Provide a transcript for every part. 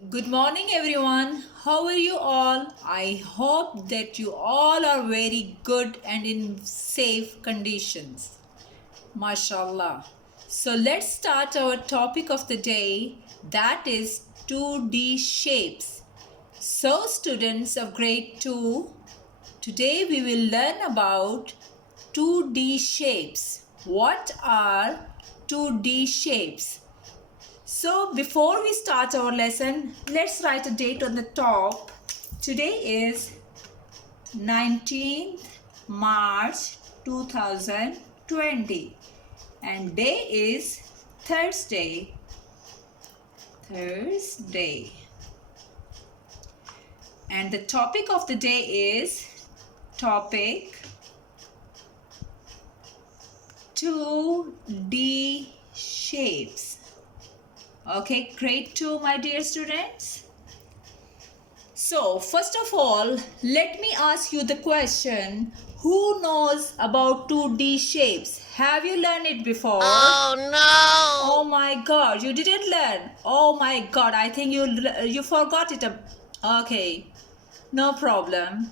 Good morning, everyone. How are you all? I hope that you all are very good and in safe conditions. MashaAllah. So, let's start our topic of the day, that is 2D shapes. So, students of grade 2, today we will learn about 2D shapes. What are 2D shapes? So before we start our lesson, let's write a date on the top. Today is 19th March 2020 and day is Thursday. And the topic of the day is topic 2D shapes. Okay, grade 2, my dear students. So, first of all, let me ask you the question, who knows about 2D shapes? Have you learned it before? Oh no! Oh my god, you didn't learn. Oh my god, I think you forgot it. Okay, no problem.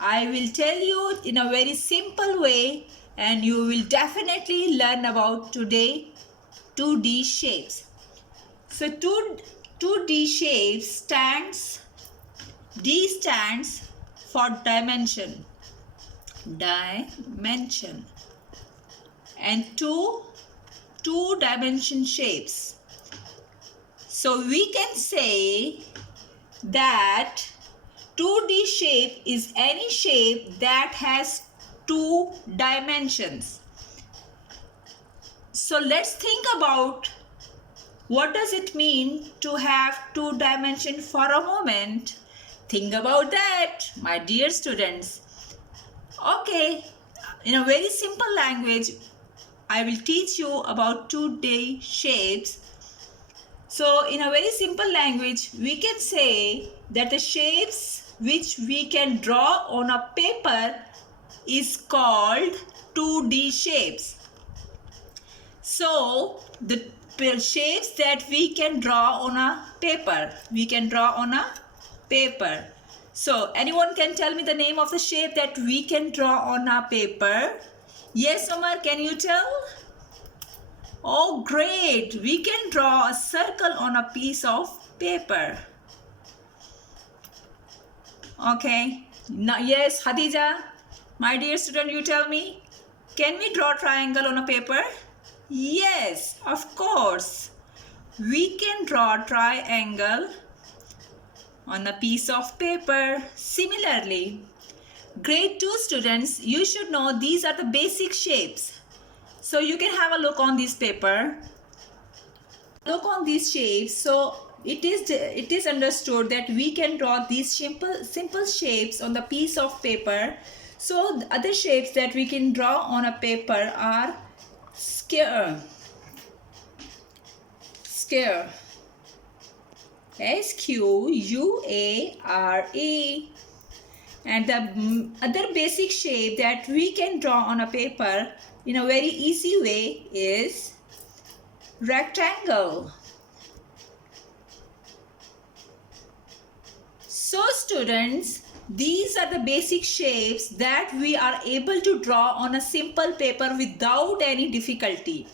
I will tell you in a very simple way and you will definitely learn about today 2D shapes. So 2D shapes D stands for dimension, and two dimension shapes. So we can say that 2D shape is any shape that has two dimensions. So let's think about what does it mean to have two dimensions for a moment. Think about that, my dear students. Okay, in a very simple language, I will teach you about 2D shapes. So in a very simple language, we can say that the shapes which we can draw on a paper is called 2D shapes. So the shapes that we can draw on a paper, So anyone can tell me the name of the shape that we can draw on a paper? Yes, Omar, can you tell? Oh, great. We can draw a circle on a piece of paper. Okay. Now, yes, Khadija, my dear student, you tell me. Can we draw a triangle on a paper? Yes, of course. We can draw a triangle on a piece of paper. Similarly, grade 2 students, you should know these are the basic shapes. So you can have a look on this paper. Look on these shapes. So it is understood that we can draw these simple shapes on the piece of paper. So the other shapes that we can draw on a paper are square, SQUARE. And the other basic shape that we can draw on a paper in a very easy way is rectangle. So students, these are the basic shapes that we are able to draw on a simple paper without any difficulty.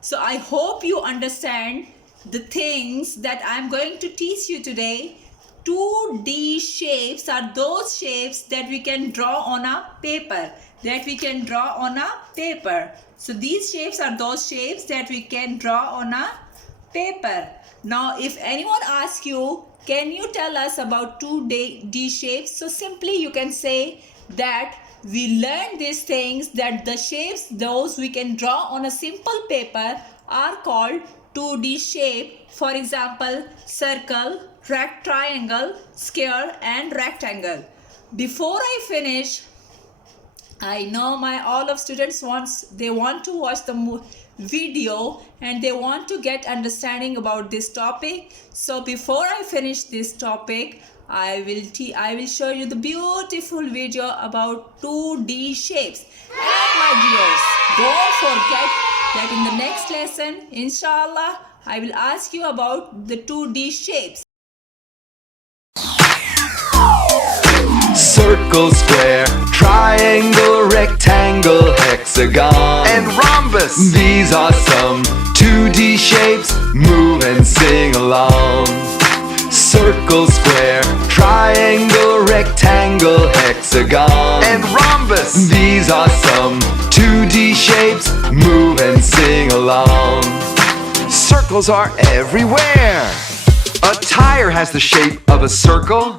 So I hope you understand the things that I am going to teach you today. 2D shapes are those shapes that we can draw on a paper. So these shapes are those shapes that we can draw on a paper. Now if anyone asks you, can you tell us about 2D shapes? So simply you can say that we learned these things, that the shapes those we can draw on a simple paper are called 2D shape. For example, circle, triangle, square and rectangle. Before I finish, I know all of students they want to watch the video and they want to get understanding about this topic. So before I finish this topic, I will show you the beautiful video about 2D shapes. And my dears, don't forget that in the next lesson, inshallah, I will ask you about the 2D shapes. circle, square, triangle, rectangle, hexagon, and rhombus. These are some 2D shapes. Move and sing along. Circle, square, triangle, rectangle, hexagon, And rhombus. These are some 2D shapes. Move and sing along. Circles are everywhere. A tire has the shape of a circle.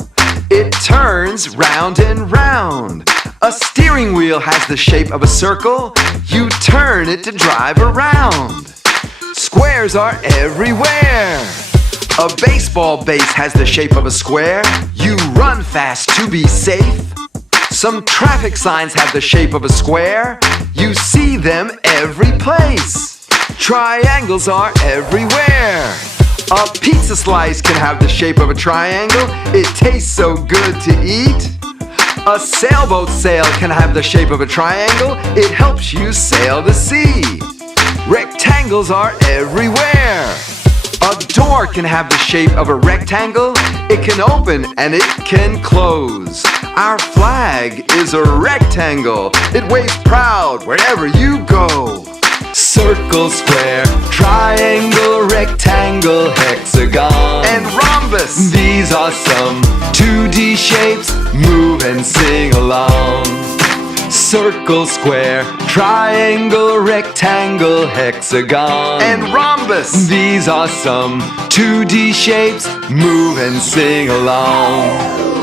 It turns round and round. A steering wheel has the shape of a circle. You turn it to drive around. Squares are everywhere. A baseball base has the shape of a square. You run fast to be safe. Some traffic signs have the shape of a square. You see them every place. Triangles are everywhere. A pizza slice can have the shape of a triangle. It tastes so good to eat. A sailboat sail can have the shape of a triangle. It helps you sail the sea. Rectangles are everywhere. A door can have the shape of a rectangle. It can open and it can close. Our flag is a rectangle. It waves proud wherever you go. Circle, square, triangle, rectangle, hexagon, And rhombus. These are some 2D shapes. Move and sing along. Circle, square, triangle, rectangle, hexagon, And rhombus. These are some 2D shapes. Move and sing along.